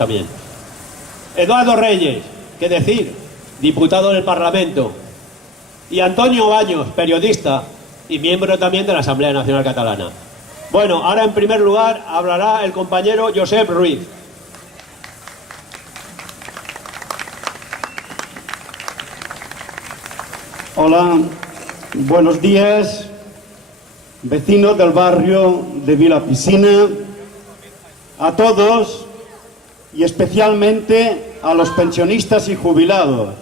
También. Eduardo Reyes, qué decir, diputado del Parlamento. Y Antonio Baños, periodista y miembro también de la Asamblea Nacional Catalana. Bueno, ahora en primer lugar hablará el compañero Josep Ruiz. Hola, buenos días, vecinos del barrio de Vilapiscina, a todos y especialmente a los pensionistas y jubilados.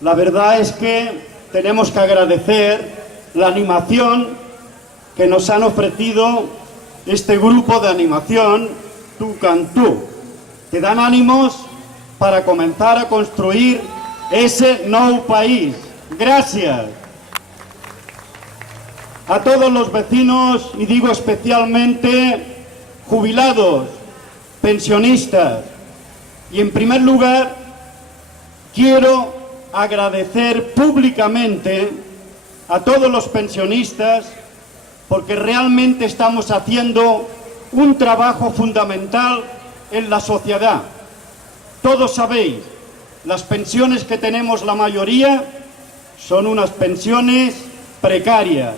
La verdad es que tenemos que agradecer la animación que nos han ofrecido este grupo de animación Tú Can Tú, que dan ánimos para comenzar a construir ese nou país. Gracias a todos los vecinos, y digo especialmente jubilados, pensionistas. Y en primer lugar quiero agradecer públicamente a todos los pensionistas, porque realmente estamos haciendo un trabajo fundamental en la sociedad. Todos sabéis, las pensiones que tenemos la mayoría son unas pensiones precarias,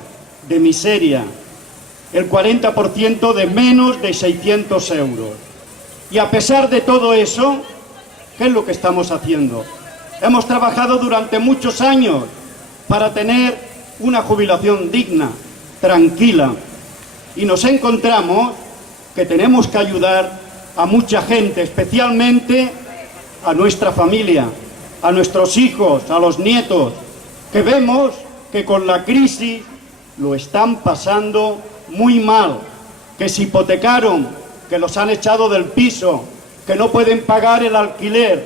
de miseria, el 40% de menos de 600 euros. Y a pesar de todo eso, ¿qué es lo que estamos haciendo? Hemos trabajado durante muchos años para tener una jubilación digna, tranquila, y nos encontramos que tenemos que ayudar a mucha gente, especialmente a nuestra familia, a nuestros hijos, a los nietos, que vemos que con la crisis lo están pasando muy mal, que se hipotecaron, que los han echado del piso, que no pueden pagar el alquiler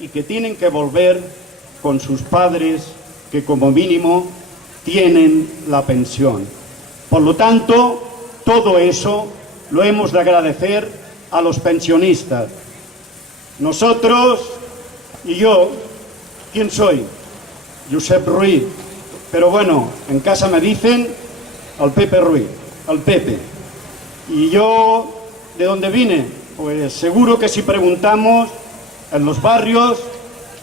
y que tienen que volver con sus padres, que como mínimo tienen la pensión. Por lo tanto, todo eso lo hemos de agradecer a los pensionistas. Nosotros y yo, ¿quién soy? Josep Ruiz, pero bueno, en casa me dicen al Pepe Ruiz, al Pepe. Y yo, ¿de dónde vine? Pues seguro que si preguntamos en los barrios,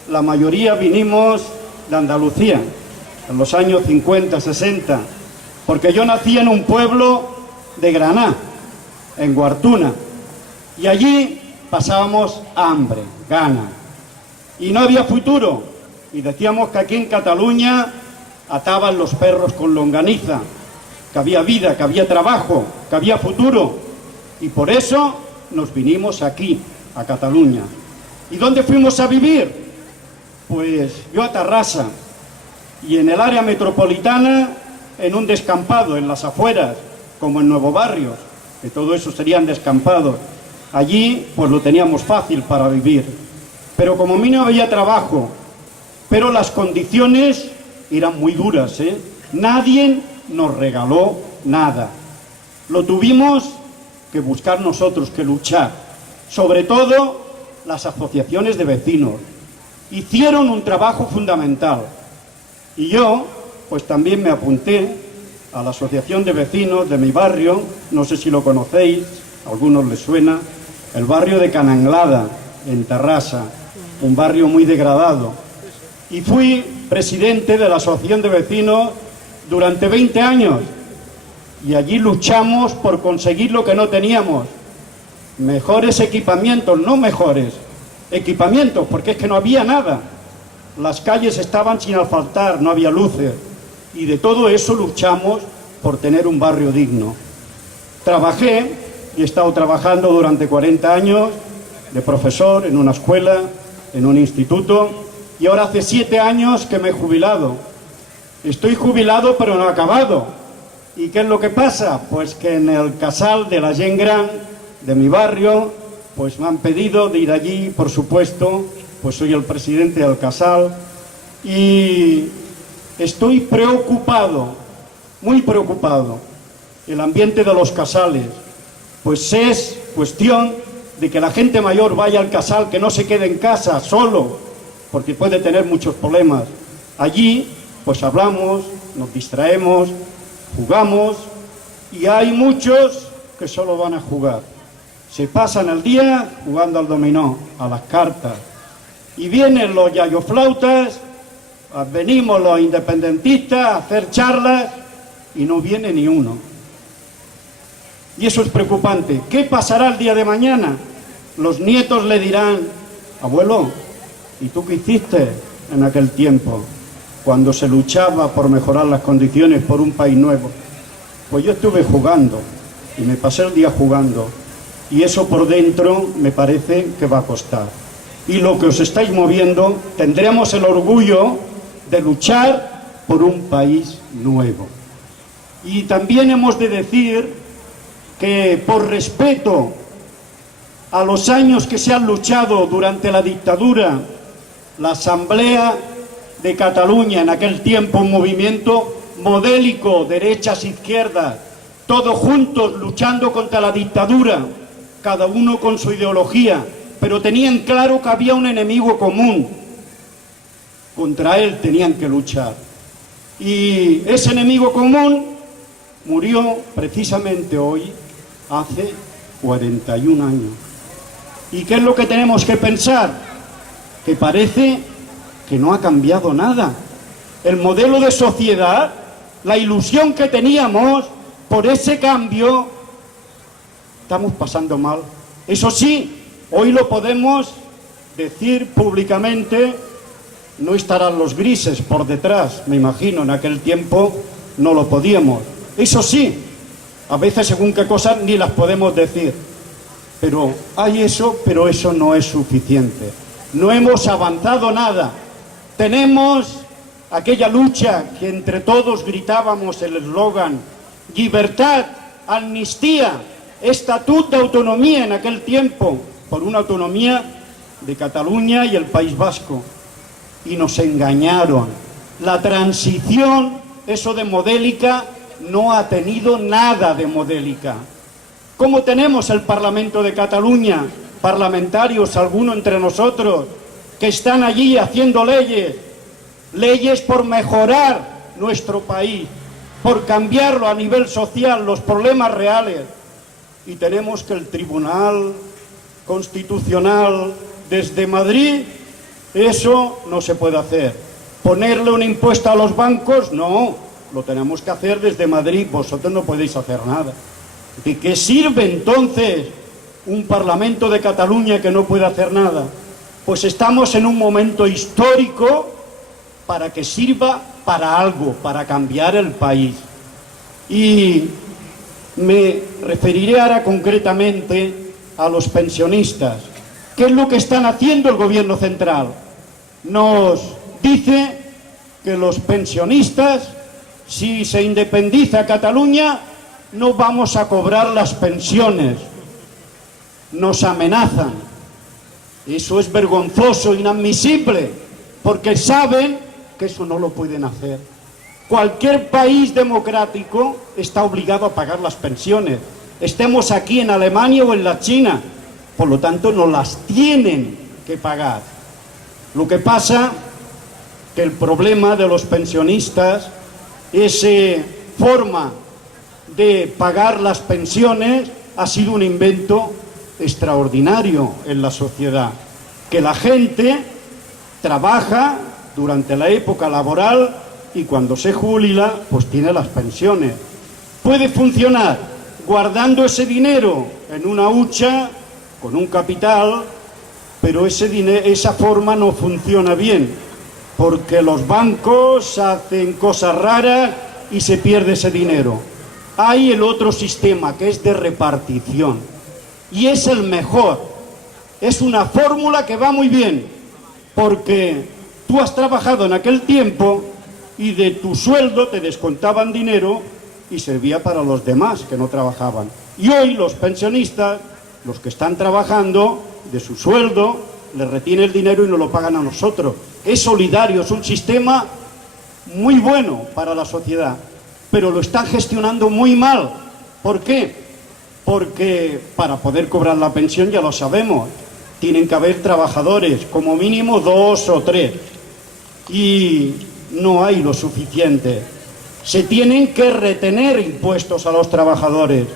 la mayoría vinimos de Andalucía, en los años 50, 60, porque yo nací en un pueblo de Granada, en Guartuna, y allí pasábamos hambre, gana, y no había futuro, y decíamos que aquí en Cataluña ataban los perros con longaniza, que había vida, que había trabajo, que había futuro, y por eso nos vinimos aquí, a Cataluña. ¿Y dónde fuimos a vivir? Pues yo a Tarrasa, y en el área metropolitana, en un descampado, en las afueras, como en Nuevo Barrios, que todo eso serían descampados. Allí, pues lo teníamos fácil para vivir. Pero como a mí no había trabajo, pero las condiciones eran muy duras, ¿eh? Nadie nos regaló nada. Lo tuvimos que buscar nosotros, que luchar. Sobre todo las asociaciones de vecinos. Hicieron un trabajo fundamental. Y yo, pues también me apunté a la asociación de vecinos de mi barrio, no sé si lo conocéis, a algunos les suena, el barrio de Cananglada, en Tarrasa, un barrio muy degradado. Y fui presidente de la asociación de vecinos durante 20 años. Y allí luchamos por conseguir lo que no teníamos. Mejores equipamientos, no mejores, equipamientos, porque es que no había nada. Las calles estaban sin asfaltar, no había luces. Y de todo eso luchamos por tener un barrio digno. Trabajé, y he estado trabajando durante 40 años, de profesor en una escuela, en un instituto, y ahora hace 7 años que me he jubilado. Estoy jubilado pero no acabado. ¿Y qué es lo que pasa? Pues que en el casal de la gent gran de mi barrio, pues me han pedido de ir allí, por supuesto, pues soy el presidente del casal, y estoy preocupado, muy preocupado. El ambiente de los casales, pues es cuestión de que la gente mayor vaya al casal, que no se quede en casa solo, porque puede tener muchos problemas. Allí, pues hablamos, nos distraemos, jugamos, y hay muchos que solo van a jugar. se pasan el día jugando al dominó, a las cartas. Y vienen los yayoflautas, venimos los independentistas a hacer charlas y no viene ni uno. Y eso es preocupante. ¿Qué pasará el día de mañana? Los nietos le dirán, abuelo, ¿y tú qué hiciste en aquel tiempo, cuando se luchaba por mejorar las condiciones por un país nuevo? Pues yo estuve jugando, y me pasé el día jugando, y eso por dentro me parece que va a costar. Y lo que os estáis moviendo, tendremos el orgullo de luchar por un país nuevo. Y también hemos de decir que por respeto a los años que se han luchado durante la dictadura, la Asamblea de Cataluña, en aquel tiempo un movimiento modélico, derechas, izquierdas, todos juntos luchando contra la dictadura, cada uno con su ideología, pero tenían claro que había un enemigo común, contra él tenían que luchar. Y ese enemigo común murió precisamente hoy, hace 41 años. ¿Y qué es lo que tenemos que pensar? Que parece que no ha cambiado nada. El modelo de sociedad, la ilusión que teníamos por ese cambio, estamos pasando mal. Eso sí, hoy lo podemos decir públicamente, no estarán los grises por detrás, me imagino, en aquel tiempo no lo podíamos. Eso sí, a veces según qué cosas ni las podemos decir. Pero hay eso, pero eso no es suficiente. No hemos avanzado nada. Tenemos aquella lucha que entre todos gritábamos el eslogan: libertad, amnistía, estatuto de autonomía en aquel tiempo, por una autonomía de Cataluña y el País Vasco. Y nos engañaron. La transición, eso de modélica, no ha tenido nada de modélica. ¿Cómo tenemos el Parlamento de Cataluña? Parlamentarios, algunos entre nosotros, que están allí haciendo leyes, leyes por mejorar nuestro país, por cambiarlo a nivel social, los problemas reales. Y tenemos que el Tribunal Constitucional desde Madrid, eso no se puede hacer. ¿Ponerle un impuesto a los bancos? No, lo tenemos que hacer desde Madrid, vosotros no podéis hacer nada. ¿De qué sirve entonces un Parlamento de Cataluña que no puede hacer nada? Pues estamos en un momento histórico para que sirva para algo, para cambiar el país. Y me referiré ahora concretamente a los pensionistas. ¿Qué es lo que están haciendo el gobierno central? Nos dice que los pensionistas, si se independiza Cataluña, no vamos a cobrar las pensiones. Nos amenazan. Eso es vergonzoso, inadmisible, porque saben que eso no lo pueden hacer. Cualquier país democrático está obligado a pagar las pensiones. Estemos aquí en Alemania o en la China. Por lo tanto, no las tienen que pagar. Lo que pasa que el problema de los pensionistas, esa forma de pagar las pensiones, ha sido un invento extraordinario en la sociedad. Que la gente trabaja durante la época laboral y cuando se jubila, pues tiene las pensiones. Puede funcionar guardando ese dinero en una hucha con un capital, pero esa forma no funciona bien, porque los bancos hacen cosas raras y se pierde ese dinero. Hay el otro sistema, que es de repartición, y es el mejor. Es una fórmula que va muy bien, porque tú has trabajado en aquel tiempo y de tu sueldo te descontaban dinero y servía para los demás que no trabajaban. Y hoy los pensionistas, los que están trabajando, de su sueldo les retiene el dinero y nos lo pagan a nosotros. Es solidario, es un sistema muy bueno para la sociedad, pero lo están gestionando muy mal. ¿Por qué? Porque para poder cobrar la pensión, ya lo sabemos, tienen que haber trabajadores, como mínimo 2 o 3, y no hay lo suficiente. Se tienen que retener impuestos a los trabajadores,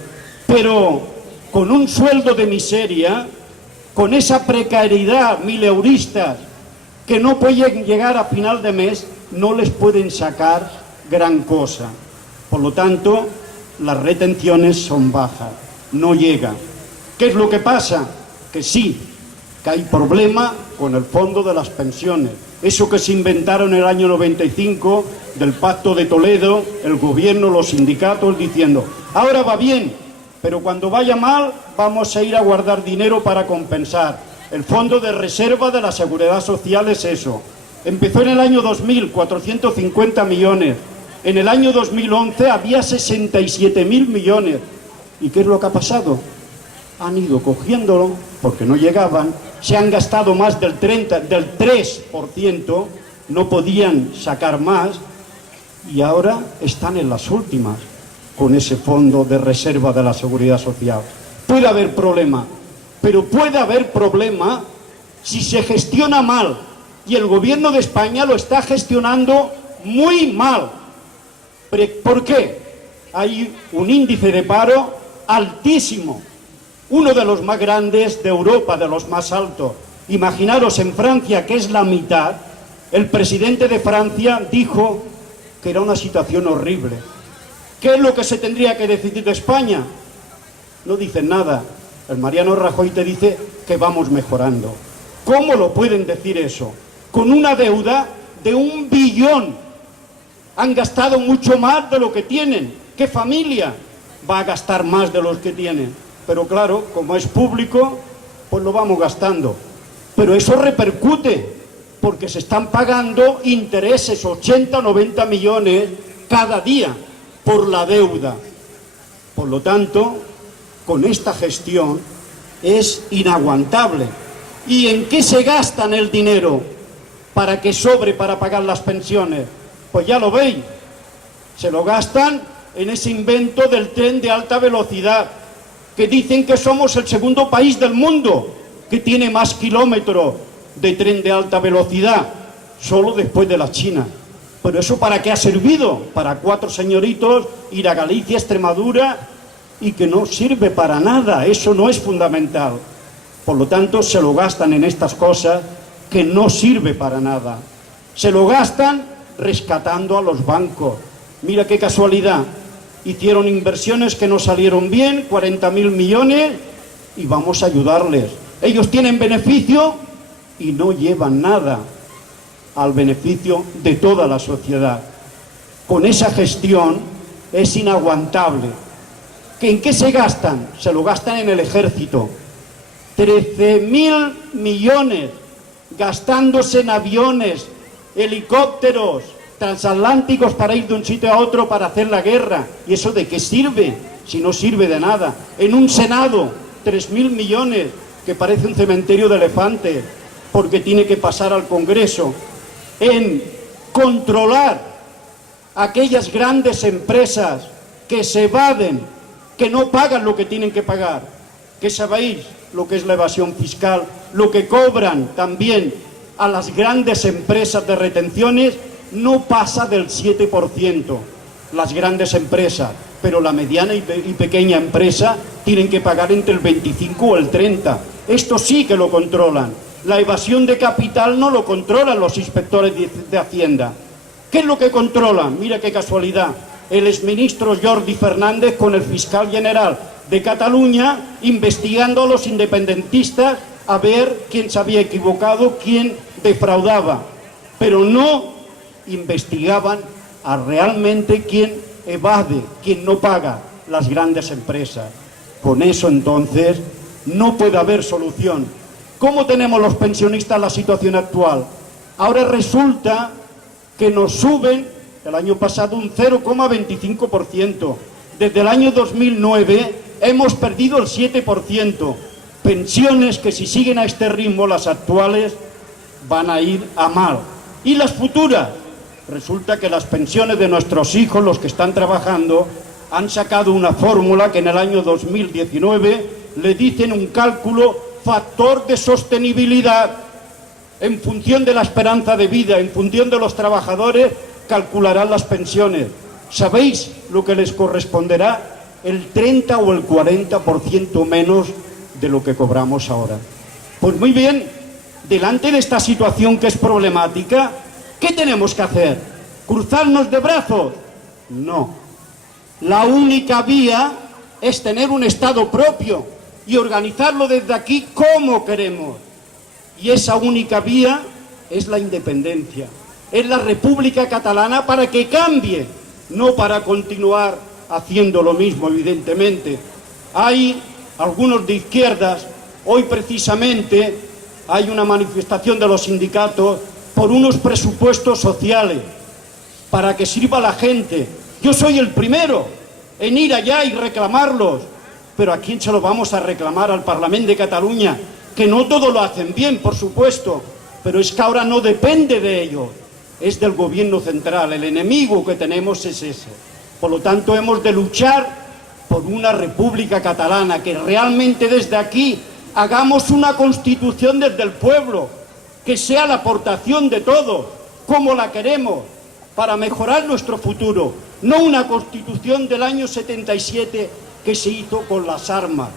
pero con un sueldo de miseria, con esa precariedad mileuristas que no pueden llegar a final de mes, no les pueden sacar gran cosa. Por lo tanto, las retenciones son bajas, no llegan. ¿Qué es lo que pasa? Que sí, que hay problema con el fondo de las pensiones. Eso que se inventaron en el año 95 del Pacto de Toledo, el gobierno, los sindicatos diciendo, ahora va bien, pero cuando vaya mal vamos a ir a guardar dinero para compensar. El Fondo de Reserva de la Seguridad Social es eso. Empezó en el año 2000, 450 millones. En el año 2011 había 67.000 millones. ¿Y qué es lo que ha pasado? Han ido cogiéndolo porque no llegaban, se han gastado más del 3%, no podían sacar más y ahora están en las últimas con ese fondo de reserva de la Seguridad Social. Puede haber problema, pero puede haber problema si se gestiona mal y el gobierno de España lo está gestionando muy mal. ¿Por qué? Hay un índice de paro altísimo, uno de los más grandes de Europa, de los más altos. Imaginaros en Francia, que es la mitad, el presidente de Francia dijo que era una situación horrible. ¿Qué es lo que se tendría que decidir de España? No dicen nada. El Mariano Rajoy te dice que vamos mejorando. ¿Cómo lo pueden decir eso? Con una deuda de 1 billón. Han gastado mucho más de lo que tienen. ¿Qué familia va a gastar más de los que tienen? Pero claro, como es público, pues lo vamos gastando. Pero eso repercute, porque se están pagando intereses, 80 o 90 millones cada día, por la deuda. Por lo tanto, con esta gestión es inaguantable. ¿Y en qué se gastan el dinero para que sobre para pagar las pensiones? Pues ya lo veis, se lo gastan en ese invento del tren de alta velocidad, que dicen que somos el segundo país del mundo que tiene más kilómetros de tren de alta velocidad, solo después de la China. Pero ¿eso para qué ha servido? Para 4 señoritos ir a Galicia, Extremadura, y que no sirve para nada, eso no es fundamental. Por lo tanto, se lo gastan en estas cosas que no sirve para nada. Se lo gastan rescatando a los bancos. Mira qué casualidad. Hicieron inversiones que no salieron bien, 40.000 millones, y vamos a ayudarles. Ellos tienen beneficio y no llevan nada al beneficio de toda la sociedad. Con esa gestión es inaguantable. ¿En qué se gastan? Se lo gastan en el ejército. 13.000 millones gastándose en aviones, helicópteros, transatlánticos para ir de un sitio a otro para hacer la guerra. ¿Y eso de qué sirve? Si no sirve de nada. En un Senado, 3.000 millones, que parece un cementerio de elefantes, porque tiene que pasar al Congreso. En controlar aquellas grandes empresas que se evaden, que no pagan lo que tienen que pagar. ¿Qué sabéis lo que es la evasión fiscal? Lo que cobran también a las grandes empresas de retenciones no pasa del 7%, las grandes empresas, pero la mediana y pequeña empresa tienen que pagar entre el 25 o el 30%. Esto sí que lo controlan. La evasión de capital no lo controlan los inspectores de Hacienda. ¿Qué es lo que controlan? Mira qué casualidad. El exministro Jordi Fernández con el fiscal general de Cataluña investigando a los independentistas a ver quién se había equivocado, quién defraudaba. Pero no investigaban a realmente quién evade, quién no paga, las grandes empresas. Con eso entonces no puede haber solución. ¿Cómo tenemos los pensionistas la situación actual? Ahora resulta que nos suben el año pasado un 0,25%. Desde el año 2009 hemos perdido el 7%. Pensiones que si siguen a este ritmo, las actuales, van a ir a mal. ¿Y las futuras? Resulta que las pensiones de nuestros hijos, los que están trabajando, han sacado una fórmula que en el año 2019 le dicen un cálculo factor de sostenibilidad en función de la esperanza de vida, en función de los trabajadores, calcularán las pensiones. ¿Sabéis lo que les corresponderá? el 30 o el 40% menos de lo que cobramos ahora. Pues muy bien, delante de esta situación que es problemática, ¿qué tenemos que hacer? ¿Cruzarnos de brazos? No. La única vía es tener un Estado propio y organizarlo desde aquí como queremos. Y esa única vía es la independencia, es la República Catalana para que cambie, no para continuar haciendo lo mismo, evidentemente. Hay algunos de izquierdas, hoy precisamente hay una manifestación de los sindicatos por unos presupuestos sociales, para que sirva a la gente. Yo soy el primero en ir allá y reclamarlos, pero ¿a quién se lo vamos a reclamar? Al Parlamento de Cataluña, que no todo lo hacen bien, por supuesto, pero es que ahora no depende de ellos, es del gobierno central. El enemigo que tenemos es ese. Por lo tanto, hemos de luchar por una República Catalana, que realmente desde aquí hagamos una constitución desde el pueblo, que sea la aportación de todos, como la queremos, para mejorar nuestro futuro, no una constitución del año 77 que se hizo con las armas,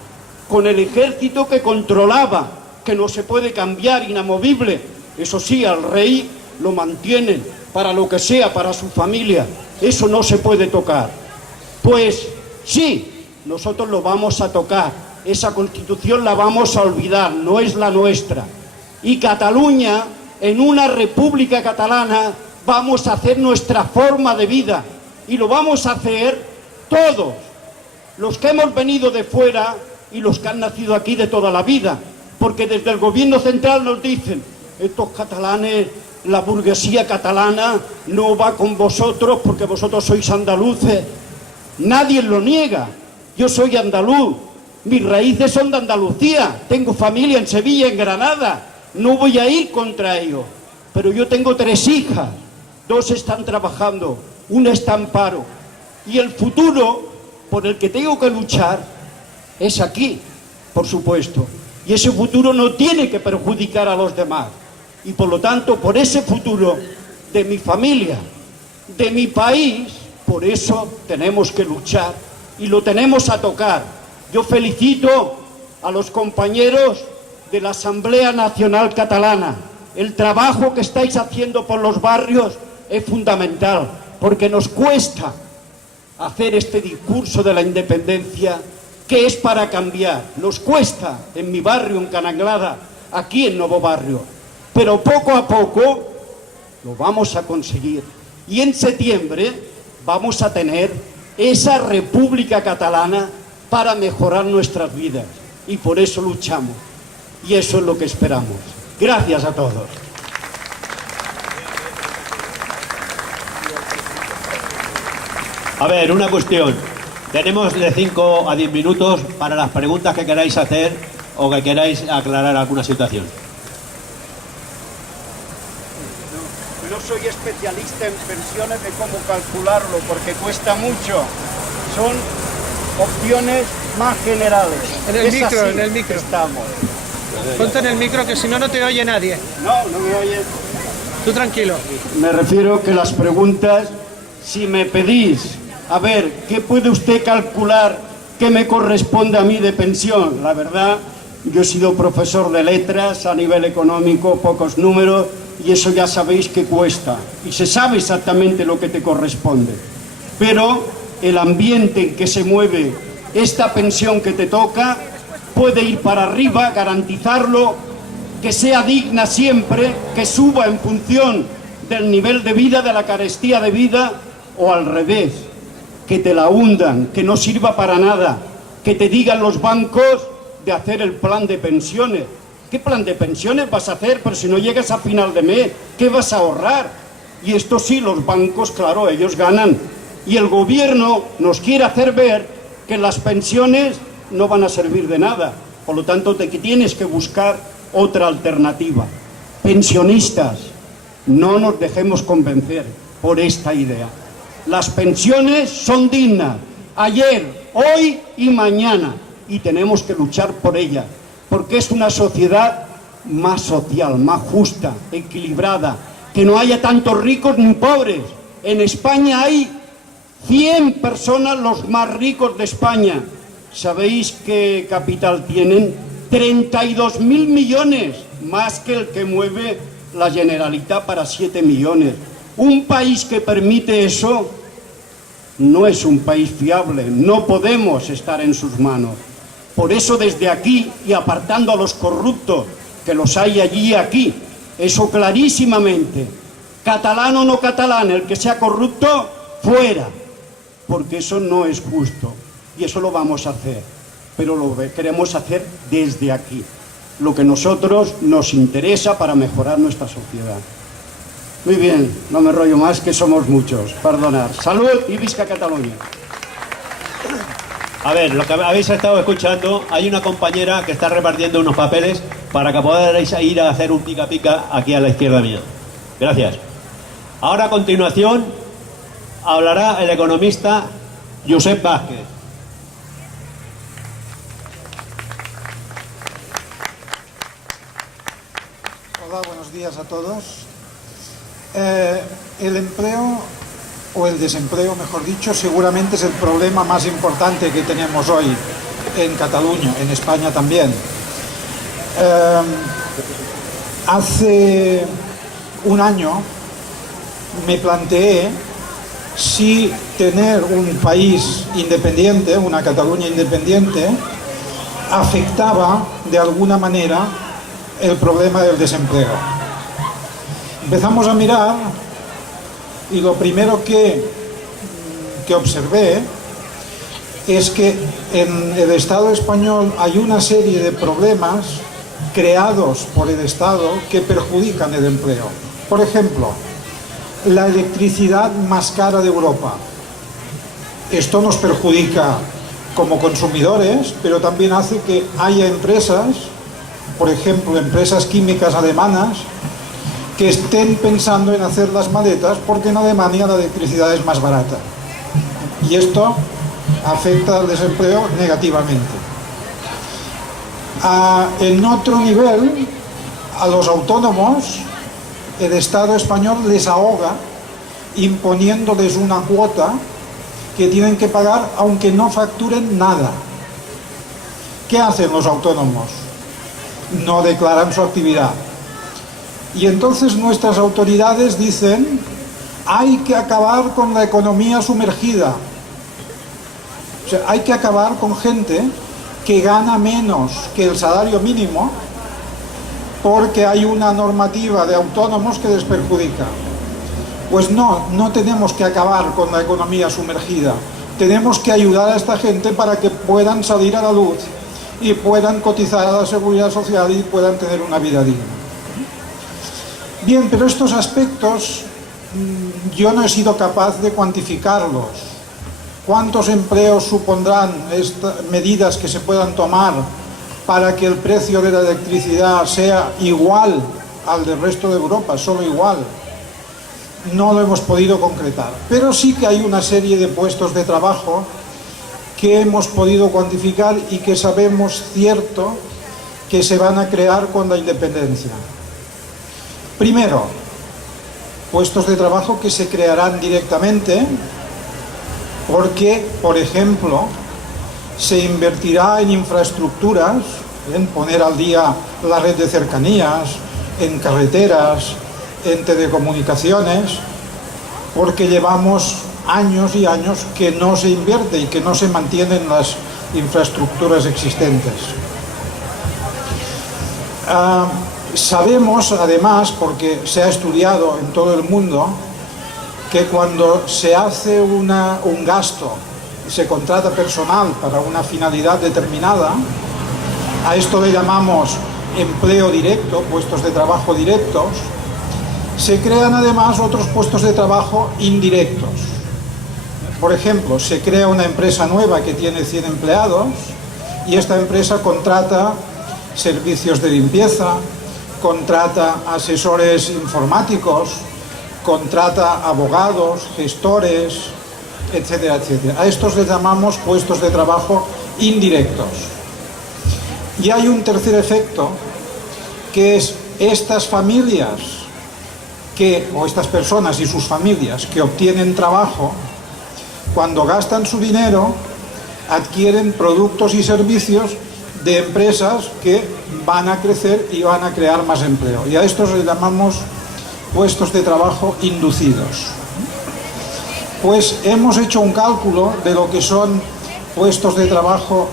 con el ejército que controlaba, que no se puede cambiar, inamovible. Eso sí, al rey lo mantienen para lo que sea, para su familia. Eso no se puede tocar. Pues sí, nosotros lo vamos a tocar. Esa constitución la vamos a olvidar, no es la nuestra. Y Cataluña, en una república catalana, vamos a hacer nuestra forma de vida. Y lo vamos a hacer todos, los que hemos venido de fuera y los que han nacido aquí de toda la vida. Porque desde el gobierno central nos dicen, estos catalanes, la burguesía catalana no va con vosotros porque vosotros sois andaluces. Nadie lo niega. Yo soy andaluz, mis raíces son de Andalucía, tengo familia en Sevilla, en Granada, no voy a ir contra ellos. Pero yo tengo 3 hijas, 2 están trabajando, 1 está en paro. Y el futuro por el que tengo que luchar es aquí, por supuesto. Y ese futuro no tiene que perjudicar a los demás. Y por lo tanto, por ese futuro de mi familia, de mi país, por eso tenemos que luchar y lo tenemos a tocar. Yo felicito a los compañeros de la Asamblea Nacional Catalana. El trabajo que estáis haciendo por los barrios es fundamental, porque nos cuesta hacer este discurso de la independencia, que es para cambiar. Nos cuesta en mi barrio, en Cananglada, aquí en Novo Barrio. Pero poco a poco lo vamos a conseguir. Y en septiembre vamos a tener esa República Catalana para mejorar nuestras vidas. Y por eso luchamos. Y eso es lo que esperamos. Gracias a todos. A ver, una cuestión. Tenemos de 5 a 10 minutos para las preguntas que queráis hacer o que queráis aclarar alguna situación. No soy especialista en pensiones de cómo calcularlo, porque cuesta mucho. Son opciones más generales. En el micro. Estamos. Ponte en el micro, que si no, no te oye nadie. No me oye. Tú tranquilo. Me refiero que las preguntas, si me pedís, a ver, ¿qué puede usted calcular que me corresponde a mí de pensión? La verdad, yo he sido profesor de letras a nivel económico, pocos números, y eso ya sabéis que cuesta. Y se sabe exactamente lo que te corresponde. Pero el ambiente en que se mueve esta pensión que te toca puede ir para arriba, garantizarlo, que sea digna siempre, que suba en función del nivel de vida, de la carestía de vida, o al revés, que te la hundan, que no sirva para nada, que te digan los bancos de hacer el plan de pensiones. ¿Qué plan de pensiones vas a hacer? Pero si no llegas a final de mes, ¿qué vas a ahorrar? Y esto sí, los bancos, claro, ellos ganan. Y el gobierno nos quiere hacer ver que las pensiones no van a servir de nada. Por lo tanto, tienes que buscar otra alternativa. Pensionistas, no nos dejemos convencer por esta idea. Las pensiones son dignas, ayer, hoy y mañana, y tenemos que luchar por ellas, porque es una sociedad más social, más justa, equilibrada, que no haya tantos ricos ni pobres. En España hay 100 personas los más ricos de España. ¿Sabéis qué capital tienen? 32.000 millones, más que el que mueve la Generalitat para 7 millones. Un país que permite eso no es un país fiable, no podemos estar en sus manos. Por eso desde aquí, y apartando a los corruptos, que los hay allí y aquí, eso clarísimamente, catalán o no catalán, el que sea corrupto, fuera, porque eso no es justo, y eso lo vamos a hacer, pero lo queremos hacer desde aquí, lo que a nosotros nos interesa para mejorar nuestra sociedad. Muy bien, no me rollo más, que somos muchos, perdonad. Salud y visca Cataluña. A ver, lo que habéis estado escuchando, hay una compañera que está repartiendo unos papeles para que podáis ir a hacer un pica pica aquí a la izquierda mía. Gracias. Ahora a continuación hablará el economista Josep Vázquez. Hola, buenos días a todos. El empleo, o el desempleo, mejor dicho, seguramente es el problema más importante que tenemos hoy en Cataluña, en España también. Hace un año me planteé si tener un país independiente, una Cataluña independiente, afectaba de alguna manera el problema del desempleo. Empezamos a mirar y lo primero que observé es que en el Estado español hay una serie de problemas creados por el Estado que perjudican el empleo. Por ejemplo, la electricidad más cara de Europa. Esto nos perjudica como consumidores, pero también hace que haya empresas, por ejemplo, empresas químicas alemanas, que estén pensando en hacer las maletas porque en Alemania la electricidad es más barata. Y esto afecta al desempleo negativamente. En otro nivel, a los autónomos, el Estado español les ahoga imponiéndoles una cuota que tienen que pagar aunque no facturen nada. ¿Qué hacen los autónomos? No declaran su actividad. Y entonces nuestras autoridades dicen: hay que acabar con la economía sumergida. O sea, hay que acabar con gente que gana menos que el salario mínimo porque hay una normativa de autónomos que les perjudica. Pues no tenemos que acabar con la economía sumergida. Tenemos que ayudar a esta gente para que puedan salir a la luz y puedan cotizar a la seguridad social y puedan tener una vida digna. Bien, pero estos aspectos yo no he sido capaz de cuantificarlos. ¿Cuántos empleos supondrán estas medidas que se puedan tomar para que el precio de la electricidad sea igual al del resto de Europa, solo igual? No lo hemos podido concretar, pero sí que hay una serie de puestos de trabajo que hemos podido cuantificar y que sabemos cierto que se van a crear con la independencia. Primero, puestos de trabajo que se crearán directamente porque, por ejemplo, se invertirá en infraestructuras, en poner al día la red de cercanías, en carreteras, en telecomunicaciones, porque llevamos años y años que no se invierte y que no se mantienen las infraestructuras existentes. Sabemos, además, porque se ha estudiado en todo el mundo, que cuando se hace un gasto y se contrata personal para una finalidad determinada, a esto le llamamos empleo directo, puestos de trabajo directos, se crean además otros puestos de trabajo indirectos. Por ejemplo, se crea una empresa nueva que tiene 100 empleados y esta empresa contrata servicios de limpieza, contrata asesores informáticos, contrata abogados, gestores, etcétera, etcétera. A estos les llamamos puestos de trabajo indirectos. Y hay un tercer efecto, que es estas familias o estas personas y sus familias que obtienen trabajo, cuando gastan su dinero, adquieren productos y servicios de empresas que van a crecer y van a crear más empleo. Y a estos le llamamos puestos de trabajo inducidos. Pues hemos hecho un cálculo de lo que son puestos de trabajo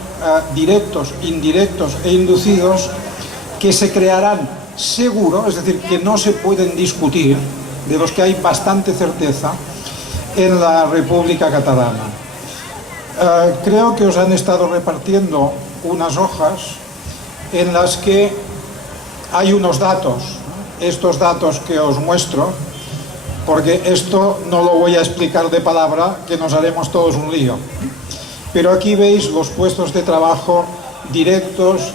directos, indirectos e inducidos, que se crearán seguro, es decir, que no se pueden discutir, de los que hay bastante certeza, en la República Catalana. Creo que os han estado repartiendo unas hojas en las que hay unos datos, estos datos que os muestro, porque esto no lo voy a explicar de palabra, que nos haremos todos un lío. Pero aquí veis los puestos de trabajo directos,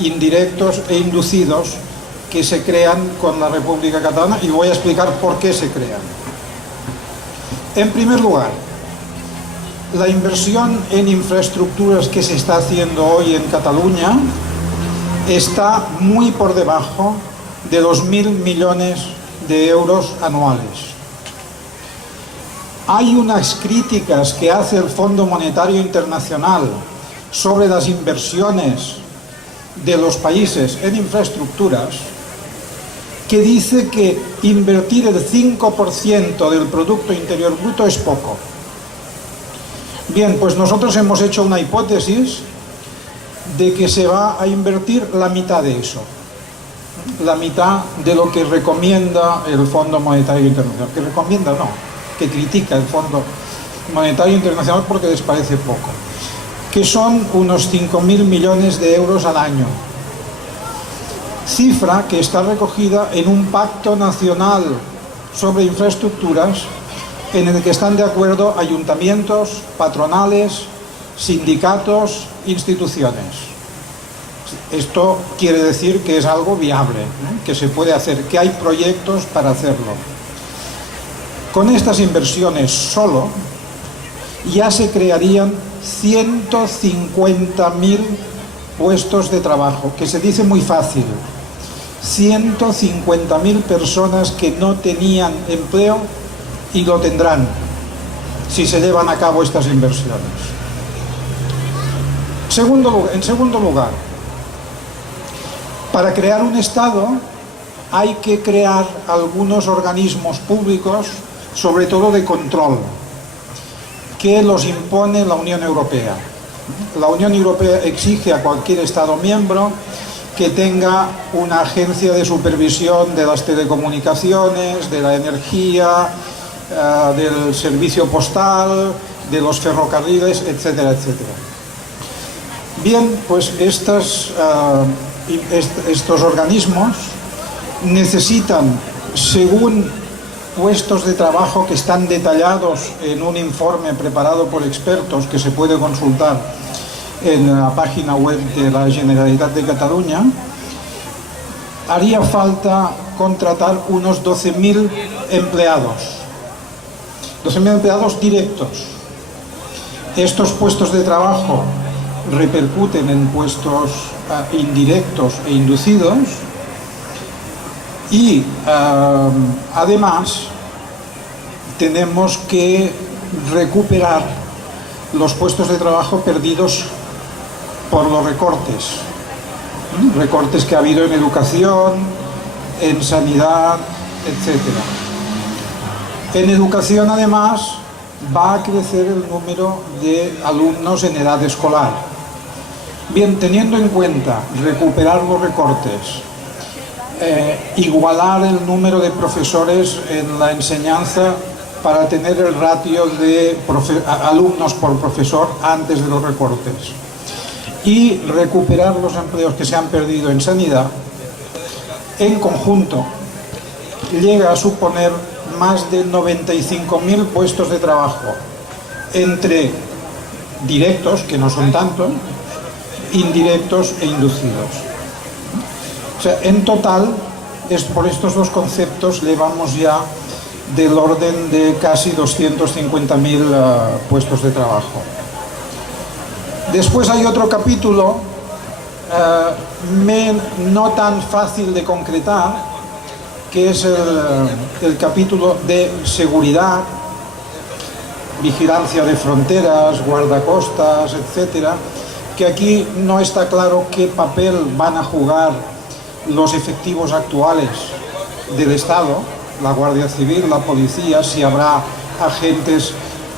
indirectos e inducidos que se crean con la República Catalana, y voy a explicar por qué se crean. En primer lugar, la inversión en infraestructuras que se está haciendo hoy en Cataluña está muy por debajo de los 1.000 millones de euros anuales. Hay unas críticas que hace el Fondo Monetario Internacional sobre las inversiones de los países en infraestructuras, que dice que invertir el 5% del Producto Interior Bruto es poco. Bien, pues nosotros hemos hecho una hipótesis de que se va a invertir la mitad de eso, la mitad de lo que recomienda el Fondo Monetario Internacional. Que recomienda, no, que critica el Fondo Monetario Internacional porque les parece poco, que son unos 5.000 millones de euros al año. Cifra que está recogida en un pacto nacional sobre infraestructuras en el que están de acuerdo ayuntamientos, patronales, sindicatos, instituciones. Esto quiere decir que es algo viable, que se puede hacer, que hay proyectos para hacerlo. Con estas inversiones solo ya se crearían 150.000 puestos de trabajo, que se dice muy fácil. 150.000 personas que no tenían empleo y lo tendrán si se llevan a cabo estas inversiones. En segundo lugar, para crear un Estado hay que crear algunos organismos públicos, sobre todo de control, que los impone la Unión Europea. La Unión Europea exige a cualquier Estado miembro que tenga una agencia de supervisión de las telecomunicaciones, de la energía, del servicio postal, de los ferrocarriles, etcétera, etcétera. Bien, pues estos organismos necesitan, según puestos de trabajo que están detallados en un informe preparado por expertos que se puede consultar en la página web de la Generalitat de Cataluña, haría falta contratar unos 12.000 empleados. 12.000 empleados directos. Estos puestos de trabajo repercuten en puestos indirectos e inducidos y además tenemos que recuperar los puestos de trabajo perdidos por los recortes que ha habido en educación, en sanidad, etcétera. En educación, además, va a crecer el número de alumnos en edad escolar. Bien, teniendo en cuenta recuperar los recortes, igualar el número de profesores en la enseñanza para tener el ratio de alumnos por profesor antes de los recortes, y recuperar los empleos que se han perdido en sanidad, en conjunto llega a suponer más de 95.000 puestos de trabajo, entre directos, que no son tanto, indirectos e inducidos. O sea, en total, por estos dos conceptos, llevamos ya del orden de casi 250.000 puestos de trabajo. Después hay otro capítulo no tan fácil de concretar, que es el capítulo de seguridad, vigilancia de fronteras, guardacostas, etcétera, que aquí no está claro qué papel van a jugar los efectivos actuales del Estado, la Guardia Civil, la policía, si habrá agentes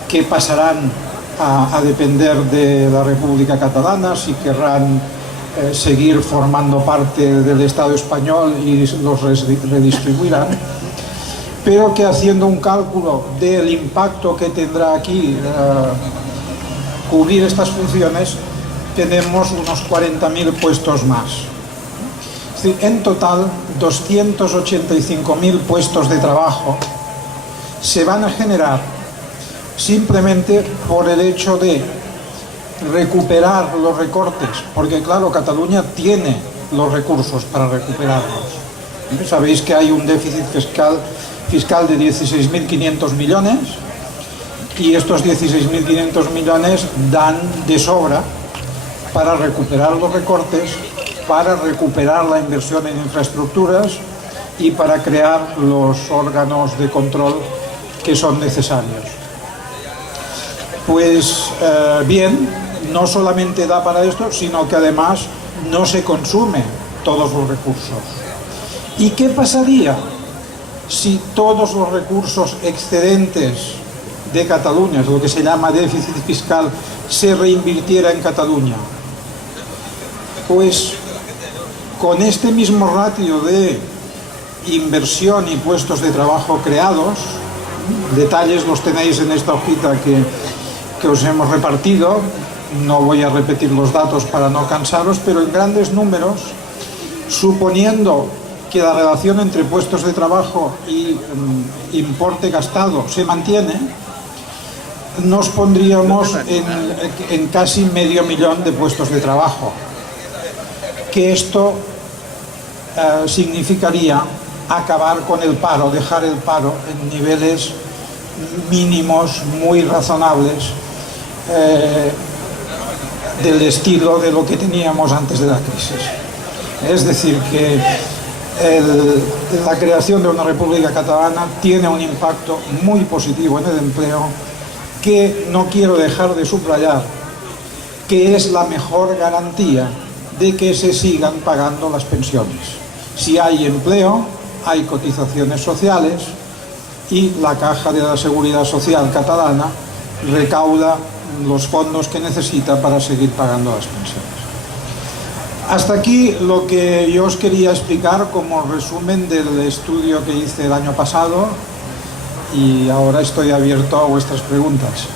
que pasarán a depender de la República Catalana, si querrán seguir formando parte del Estado español y los redistribuirán, pero que haciendo un cálculo del impacto que tendrá aquí cubrir estas funciones, tenemos unos 40.000 puestos más. Es decir, en total 285.000 puestos de trabajo se van a generar simplemente por el hecho de recuperar los recortes, porque claro, Cataluña tiene los recursos para recuperarlos. Sabéis que hay un déficit fiscal de 16.500 millones y estos 16.500 millones dan de sobra para recuperar los recortes, para recuperar la inversión en infraestructuras y para crear los órganos de control que son necesarios. Pues bien, no solamente da para esto, sino que además no se consume todos los recursos. ¿Y qué pasaría si todos los recursos excedentes de Cataluña, lo que se llama déficit fiscal, se reinvirtiera en Cataluña? Pues con este mismo ratio de inversión y puestos de trabajo creados, detalles los tenéis en esta hojita que os hemos repartido, no voy a repetir los datos para no cansaros, pero en grandes números, suponiendo que la relación entre puestos de trabajo y importe gastado se mantiene, nos pondríamos en casi 500.000 de puestos de trabajo, que esto significaría acabar con el paro, dejar el paro en niveles mínimos muy razonables, del estilo de lo que teníamos antes de la crisis. Es decir, que la creación de una República Catalana tiene un impacto muy positivo en el empleo, que no quiero dejar de subrayar, que es la mejor garantía de que se sigan pagando las pensiones. Si hay empleo, hay cotizaciones sociales y la Caja de la Seguridad Social catalana recauda los fondos que necesita para seguir pagando las pensiones. Hasta aquí lo que yo os quería explicar como resumen del estudio que hice el año pasado, y ahora estoy abierto a vuestras preguntas.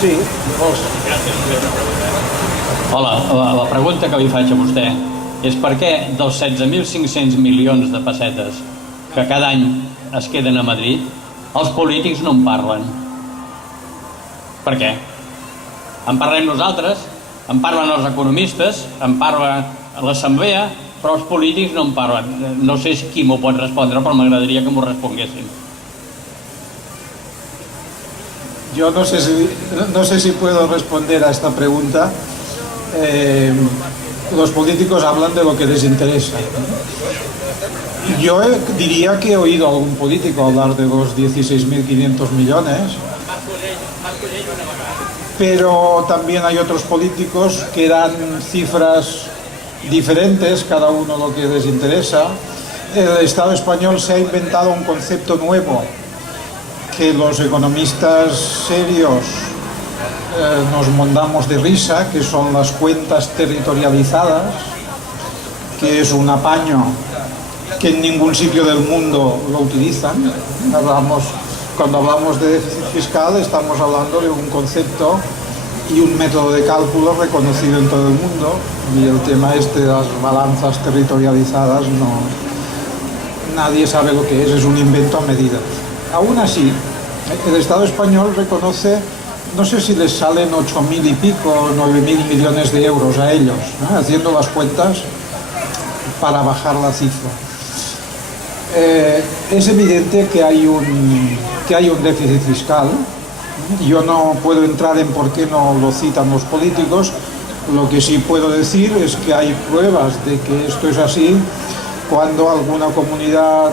Sí. Hola, la pregunta que li faig a vostè és per què dels 16.500 milions de pessetes que cada any es queden a Madrid, els polítics no en parlen. Per què? En parlem nosaltres, en parlen els economistes, en parla l'Assemblea, però els polítics no en parlen. No sé qui m'ho pot respondre, però m'agradaria que m'ho responguessin. Yo no sé si puedo responder a esta pregunta. Los políticos hablan de lo que les interesa. Yo diría que he oído a algún político hablar de los 16.500 millones, pero también hay otros políticos que dan cifras diferentes, cada uno lo que les interesa. El Estado español se ha inventado un concepto nuevo que los economistas serios nos montamos de risa, que son las cuentas territorializadas, que es un apaño que en ningún sitio del mundo lo utilizan. Cuando hablamos de déficit fiscal estamos hablando de un concepto y un método de cálculo reconocido en todo el mundo, y el tema de las balanzas territorializadas nadie sabe lo que es un invento a medida. Aún así, el Estado español reconoce, no sé si les salen 8.000 y pico, 9.000 millones de euros a ellos, haciendo las cuentas para bajar la cifra. Es evidente que hay un déficit fiscal. Yo no puedo entrar en por qué no lo citan los políticos. Lo que sí puedo decir es que hay pruebas de que esto es así cuando alguna comunidad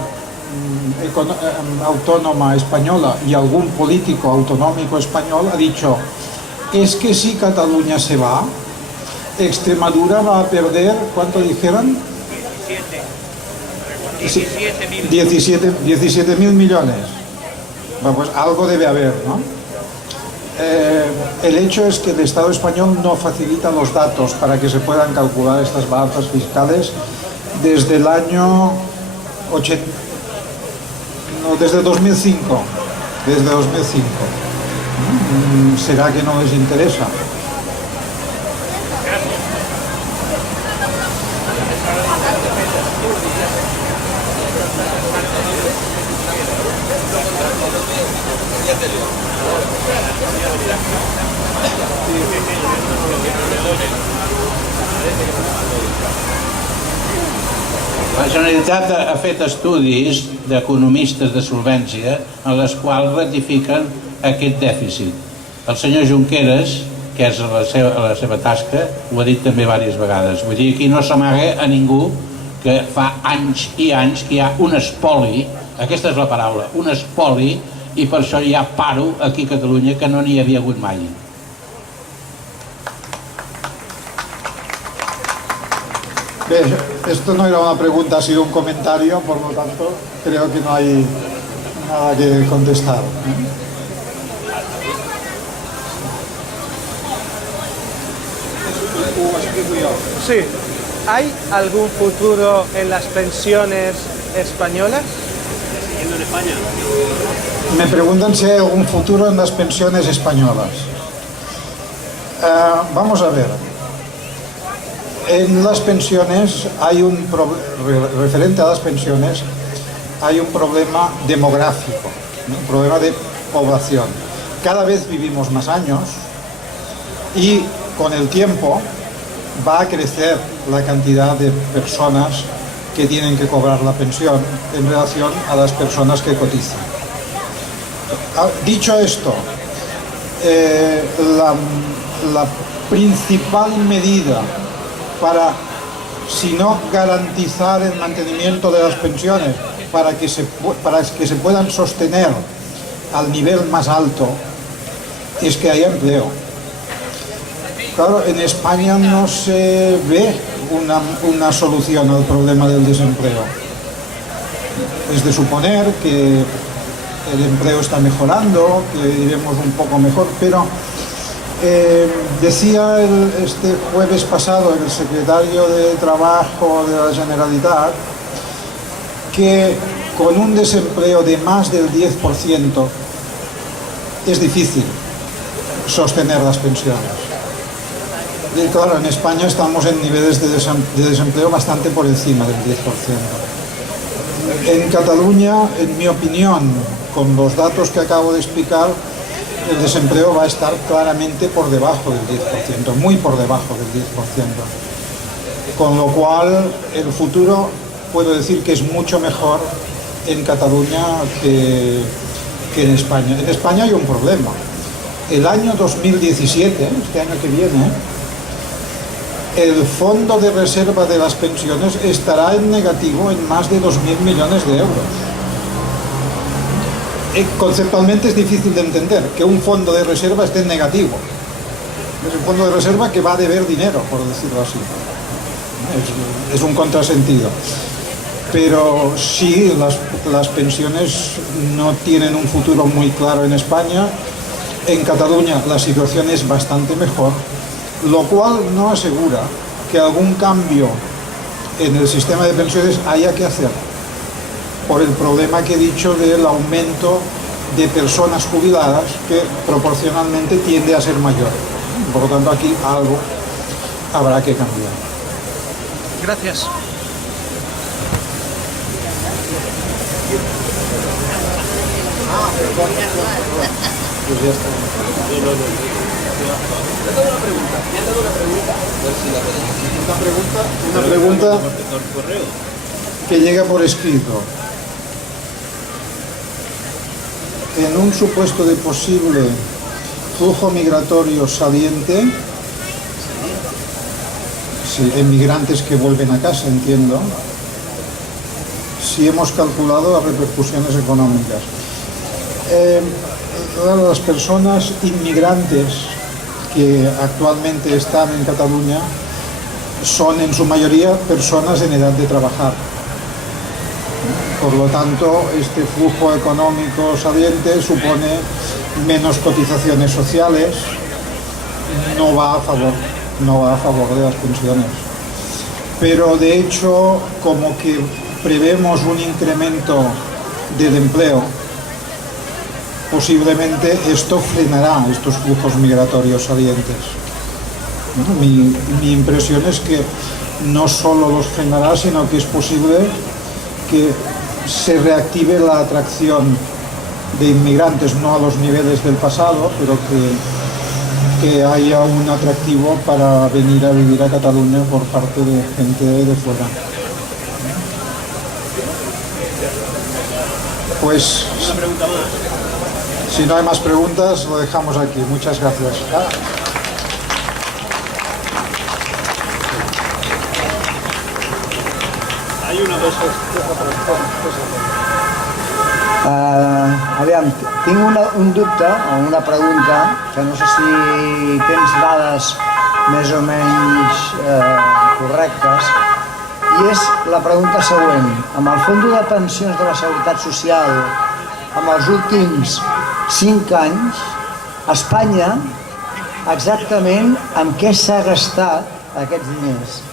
autónoma española y algún político autonómico español ha dicho: es que si Cataluña se va, Extremadura va a perder, ¿cuánto dijeron? 17.000 millones. Bueno, pues algo debe haber, ¿no? El hecho es que el Estado español no facilita los datos para que se puedan calcular estas balanzas fiscales desde el año desde 2005. Desde 2005. ¿Será que no les interesa? La Generalitat ha fet estudis d'economistes de solvència en els quals ratifiquen aquest dèficit. El senyor Junqueras, que és la seva tasca, ho ha dit també diverses vegades. Vull dir, aquí no s'amaga a ningú que fa anys i anys que hi ha un espoli, aquesta és la paraula, un espoli, i per això hi ha paro aquí a Catalunya que no n'hi havia hagut mai. Bé, esto no era una pregunta, ha sido un comentario, por lo tanto creo que no hay nada que contestar. Sí. ¿Hay algún futuro en las pensiones españolas? Me preguntan si hay algún futuro en las pensiones españolas. Vamos a ver. En las pensiones hay referente a las pensiones, hay un problema demográfico, ¿no? Un problema de población. Cada vez vivimos más años y con el tiempo va a crecer la cantidad de personas que tienen que cobrar la pensión en relación a las personas que cotizan. Dicho esto, la principal medida para, si no garantizar el mantenimiento de las pensiones, para que se puedan sostener al nivel más alto, es que haya empleo. Claro, en España no se ve una solución al problema del desempleo. Es de suponer que el empleo está mejorando, que iremos un poco mejor, pero decía este jueves pasado el secretario de Trabajo de la Generalitat que con un desempleo de más del 10% es difícil sostener las pensiones. Y claro, en España estamos en niveles de desempleo bastante por encima del 10%. En Cataluña, en mi opinión, con los datos que acabo de explicar, el desempleo va a estar claramente por debajo del 10%, muy por debajo del 10%. Con lo cual, el futuro puedo decir que es mucho mejor en Cataluña que en España. En España hay un problema. El año 2017, este año que viene, el fondo de reserva de las pensiones estará en negativo en más de 2.000 millones de euros. Conceptualmente es difícil de entender que un fondo de reserva esté en negativo. Es un fondo de reserva que va a deber dinero, por decirlo así. Es un contrasentido. Pero sí, las pensiones no tienen un futuro muy claro en España. En Cataluña la situación es bastante mejor, lo cual no asegura que algún cambio en el sistema de pensiones haya que hacer, por el problema que he dicho del aumento de personas jubiladas que proporcionalmente tiende a ser mayor. Por lo tanto, aquí algo habrá que cambiar. Gracias. Pues ya está. Una pregunta que llega por escrito. en un supuesto de posible flujo migratorio saliente, sí, emigrantes que vuelven a casa, entiendo, si hemos calculado las repercusiones económicas. Las personas inmigrantes que actualmente están en Cataluña son en su mayoría personas en edad de trabajar. Por lo tanto, este flujo económico saliente supone menos cotizaciones sociales, no va a favor de las pensiones. Pero de hecho, como que prevemos un incremento del empleo, posiblemente esto frenará estos flujos migratorios salientes. Mi impresión es que no solo los frenará, sino que es posible que se reactive la atracción de inmigrantes, no a los niveles del pasado, pero que haya un atractivo para venir a vivir a Cataluña por parte de gente de fuera. Pues, si no hay más preguntas, lo dejamos aquí. Muchas gracias. Hay una cosa. Aviam, tinc un dubte o una pregunta que no sé si tens dades més o menys correctes, i és la pregunta següent. Amb el Fons de Pensions de la Seguretat Social, amb els últims 5 anys, Espanya exactament amb què s'ha gastat aquests diners?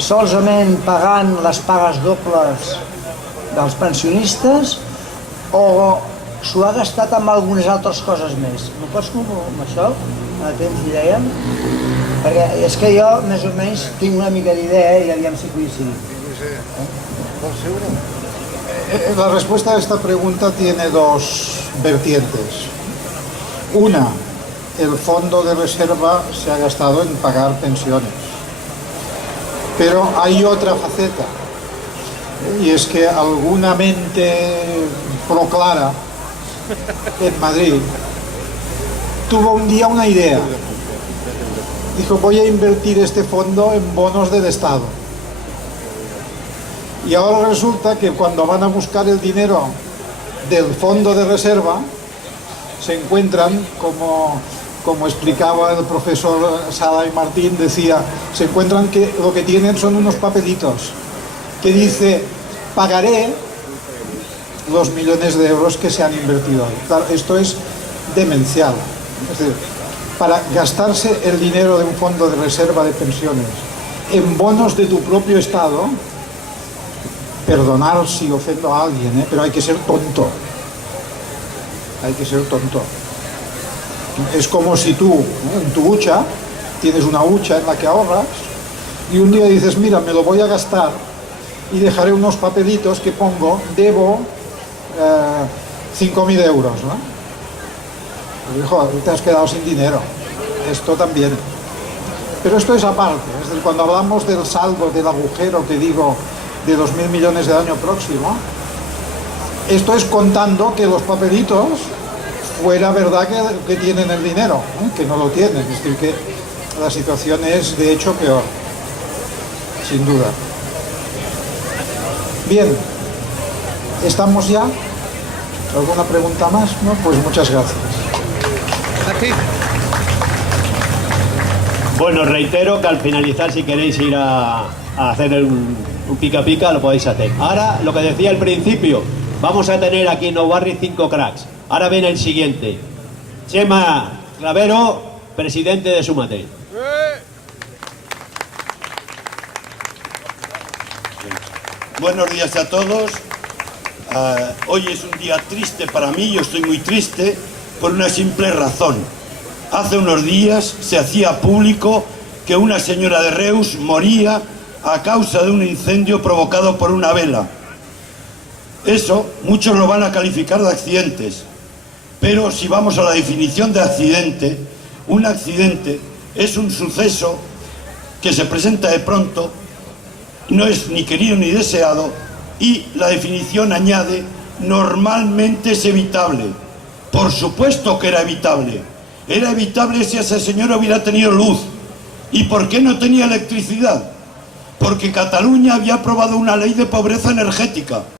Solament pagant les pagues dobles dels pensionistes o s'ho ha gastat amb algunes altres coses més? No pots comprovar amb això? Tens idea? Perquè és que jo més o menys tinc una mica d'idea i aviam si coincidim. La respuesta a esta pregunta tiene dos vertientes. Una, el fondo de reserva se ha gastado en pagar pensiones. Pero hay otra faceta, y es que alguna mente proclara en Madrid tuvo un día una idea. Dijo, voy a invertir este fondo en bonos del Estado. Y ahora resulta que cuando van a buscar el dinero del fondo de reserva, se encuentran, como explicaba el profesor Sala y Martín, decía, se encuentran que lo que tienen son unos papelitos que dice, pagaré los millones de euros que se han invertido. Claro, esto es demencial. Es decir, para gastarse el dinero de un fondo de reserva de pensiones en bonos de tu propio Estado, perdonar si ofendo a alguien, pero hay que ser tonto. Hay que ser tonto. Es como si tú, en tu hucha, tienes una hucha en la que ahorras y un día dices, mira, me lo voy a gastar y dejaré unos papelitos que pongo, debo 5.000 euros, ¿no? Pues, hijo, te has quedado sin dinero. Esto también. Pero esto es aparte. Es decir, cuando hablamos del saldo, del agujero que digo, de 2.000 millones del año próximo, esto es contando que los papelitos fuera verdad que tienen el dinero, que no lo tienen. Es decir, que la situación es de hecho peor, sin duda. Bien, ¿estamos ya? ¿Alguna pregunta más? ¿No? Pues muchas gracias. Aquí. Bueno, reitero que al finalizar, si queréis ir a hacer un pica pica, lo podéis hacer. Ahora, lo que decía al principio, vamos a tener aquí en Nou Barri 5 cracks. Ahora viene el siguiente. Chema Clavero, presidente de Súmate. Buenos días a todos. Hoy es un día triste para mí, yo estoy muy triste por una simple razón. Hace unos días se hacía público que una señora de Reus moría a causa de un incendio provocado por una vela. Eso muchos lo van a calificar de accidentes, pero si vamos a la definición de accidente, un accidente es un suceso que se presenta de pronto, no es ni querido ni deseado, y la definición añade normalmente es evitable. Por supuesto que era evitable. Era evitable si ese señor hubiera tenido luz. ¿Y por qué no tenía electricidad? Porque Cataluña había aprobado una ley de pobreza energética.